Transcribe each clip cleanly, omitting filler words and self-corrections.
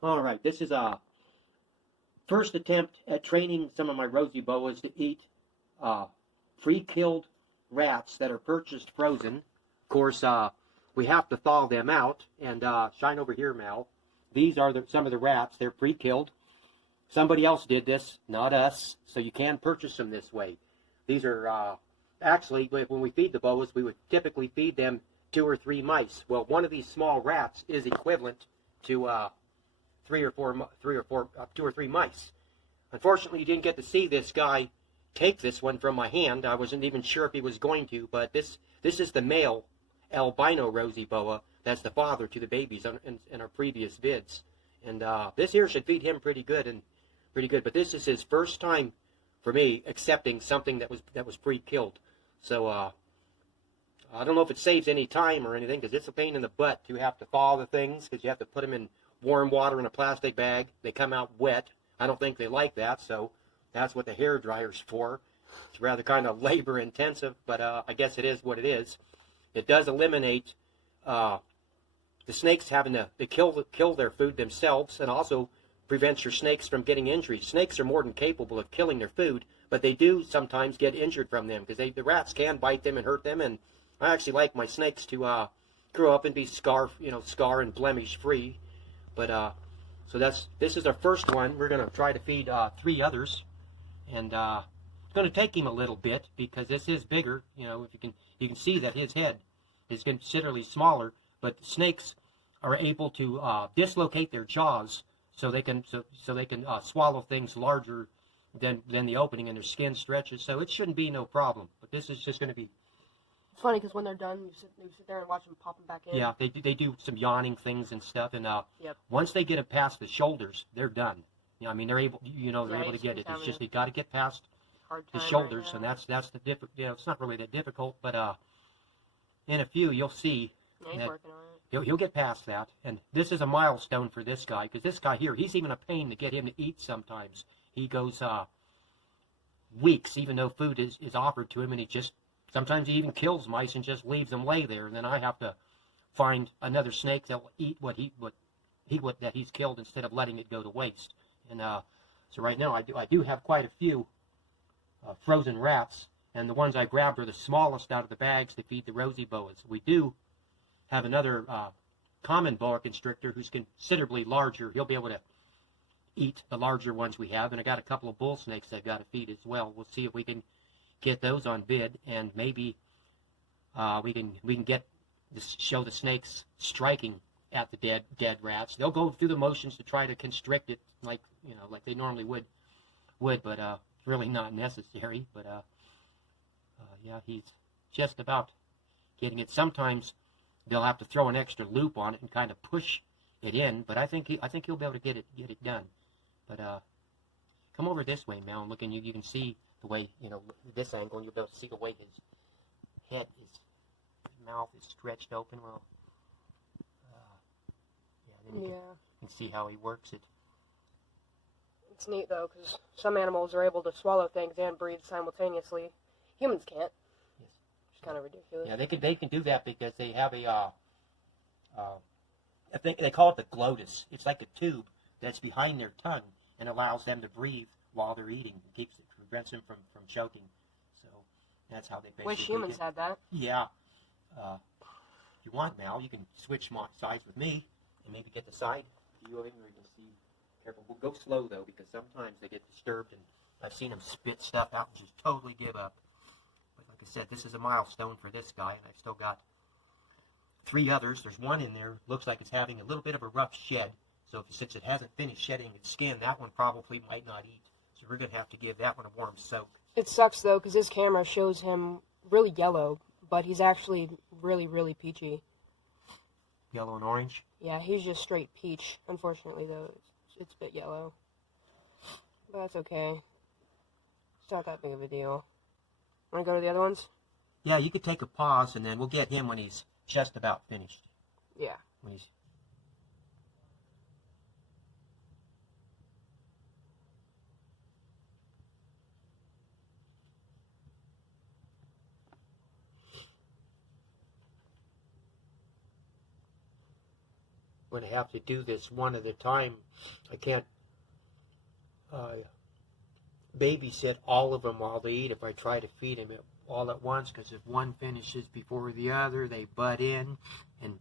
All right, this is a first attempt at training some of my Rosy Boas to eat uh, pre-killed rats that are purchased frozen. Of course, we have to thaw them out. And shine over here, Mal. These are some of the rats. They're pre-killed. Somebody else did this, not us. So you can purchase them this way. These are actually, when we feed the boas, we would typically feed them 2 or 3 mice. Well, one of these small rats is equivalent to 2 or 3 mice. Unfortunately, you didn't get to see this guy take this one from my hand. I wasn't even sure if he was going to, but this is the male albino Rosy boa. That's the father to the babies in our previous vids. And this here should feed him pretty good. But this is his first time, for me, accepting something that was pre-killed. So I don't know if it saves any time or anything, because it's a pain in the butt to have to thaw the things, because you have to put them in warm water in a plastic bag. They come out wet. I don't think they like that, so that's what the hair dryer's for. It's rather kind of labor intensive, but I guess it is what it is. It does eliminate the snakes having to kill their food themselves, and also prevents your snakes from getting injuries. Snakes are more than capable of killing their food, but they do sometimes get injured from them, because the rats can bite them and hurt them. And I actually like my snakes to grow up and be scar and blemish free. But so this is our first one. We're going to try to feed 3 others, and it's going to take him a little bit, because this is bigger. If you can see that his head is considerably smaller, but snakes are able to dislocate their jaws so they can swallow things larger than the opening, and their skin stretches. So it shouldn't be no problem. But this is just going to be. It's funny because when they're done, you sit there and watch them pop them back in. Yeah, they do some yawning things and stuff, and yep. Once they get it past the shoulders, they're done. I mean, they're able, they're able to get it. It's just they got to get past the shoulders, right, and that's the it's not really that difficult, but in a few you'll see he's working on it. He'll get past that, and this is a milestone for this guy, because this guy here, he's even a pain to get him to eat sometimes. He goes weeks, even though food is offered to him, and sometimes he even kills mice and just leaves them lay there, and then I have to find another snake that will eat what he's killed, instead of letting it go to waste. And so right now I do have quite a few frozen rats, and the ones I grabbed are the smallest out of the bags to feed the Rosy boas. We do have another common boa constrictor who's considerably larger. He'll be able to eat the larger ones we have, and I got a couple of bull snakes I've got to feed as well. We'll see if we can get those on vid, and maybe we can show the snakes striking at the dead rats. They'll go through the motions to try to constrict it like they normally would, but it's really not necessary. But yeah, he's just about getting it. Sometimes they'll have to throw an extra loop on it and kind of push it in, but I think he'll be able to get it done. But come over this way, Mel, and look, and you can see the way, this angle, and you'll be able to see the way his mouth is stretched open. Well, yeah, then you can see how he works it. It's neat, though, because some animals are able to swallow things and breathe simultaneously. Humans can't. Yes. It's kind of ridiculous. Yeah, they can do that because they have I think they call it the glottis. It's like a tube that's behind their tongue and allows them to breathe while they're eating. It prevents them from choking. So that's how they basically Wish humans had that. Yeah. If you want, Mal, you can switch sides with me and maybe get the side view of it, or you can see. Careful. We'll go slow, though, because sometimes they get disturbed, and I've seen them spit stuff out and just totally give up. But like I said, this is a milestone for this guy, and I've still got 3 others. There's one in there, looks like it's having a little bit of a rough shed. So since it hasn't finished shedding its skin, that one probably might not eat. So we're going to have to give that one a warm soak. It sucks, though, because this camera shows him really yellow, but he's actually really, really peachy. Yellow and orange? Yeah, he's just straight peach. Unfortunately, though, it's a bit yellow. But that's okay. It's not that big of a deal. Want to go to the other ones? Yeah, you could take a pause, and then we'll get him when he's just about finished. Yeah. When he's... going to have to do this one at a time. I can't babysit all of them while they eat if I try to feed them all at once, because if one finishes before the other, they butt in, and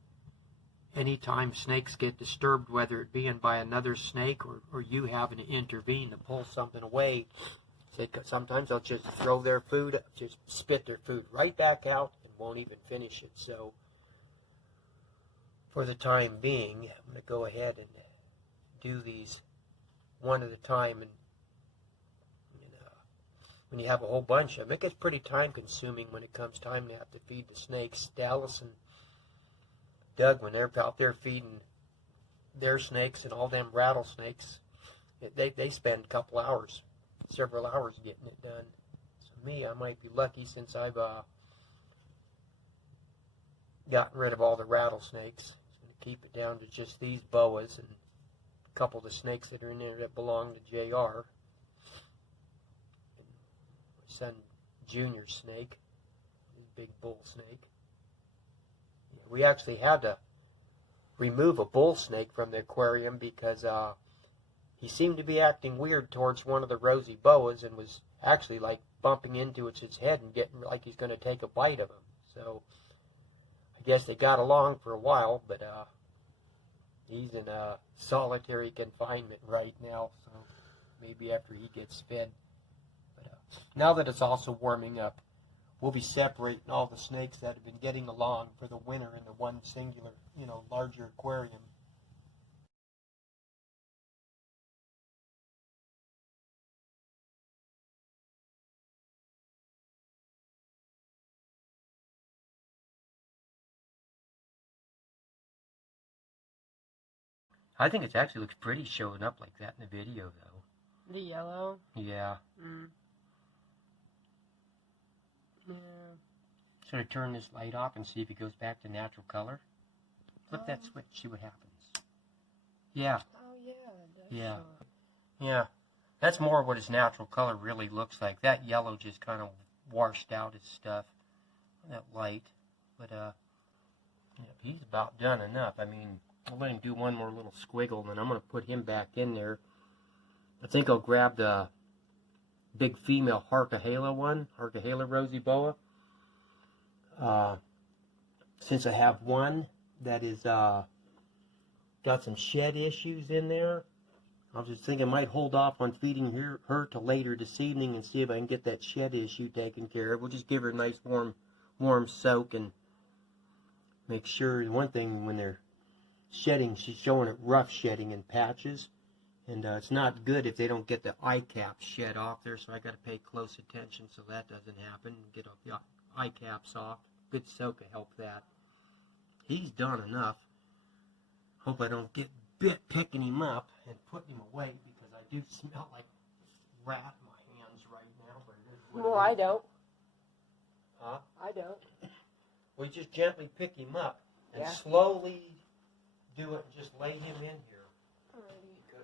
anytime snakes get disturbed, whether it be by another snake or you having to intervene to pull something away, sometimes they'll just throw their food, just spit their food right back out and won't even finish it. So for the time being, I'm going to go ahead and do these one at a time. And when you have a whole bunch of them, it gets pretty time consuming when it comes time to have to feed the snakes. Dallas and Doug, when they're out there feeding their snakes and all them rattlesnakes, they spend a couple hours, several hours getting it done. So me, I might be lucky since I've gotten rid of all the rattlesnakes. I'm going to keep it down to just these boas and a couple of the snakes that are in there that belong to JR. Son Junior's snake, his big bull snake. Yeah, we actually had to remove a bull snake from the aquarium because he seemed to be acting weird towards one of the Rosy boas and was actually like bumping into its head and getting like he's going to take a bite of him. So I guess they got along for a while, but he's in solitary confinement right now, so maybe after he gets fed. Now that it's also warming up, we'll be separating all the snakes that have been getting along for the winter in the one singular, larger aquarium. I think it actually looks pretty showing up like that in the video, though. The yellow? Yeah. Yeah. Sort of turn this light off and see if it goes back to natural color. Flip that switch, see what happens. Yeah. Oh, yeah. Yeah. Yeah. That's more what his natural color really looks like. That yellow just kind of washed out his stuff. That light. But, yeah, he's about done enough. I mean, I'll let him do one more little squiggle, and then I'm going to put him back in there. I think I'll grab the big female Harcahala one, Harcahala Rosy Boa. Since I have one that is got some shed issues in there, I was just thinking I might hold off on feeding her till later this evening and see if I can get that shed issue taken care of. We'll just give her a nice warm soak and make sure. One thing, when they're shedding, she's showing it rough shedding in patches. And it's not good if they don't get the eye caps shed off there, so I got to pay close attention so that doesn't happen. Get the eye caps off. Good soak will help that. He's done enough. Hope I don't get bit picking him up and putting him away, because I do smell like rat in my hands right now. But it is what Well, it is. I don't. Huh? I don't. We just gently pick him up and Yeah. slowly do it and just lay him in here.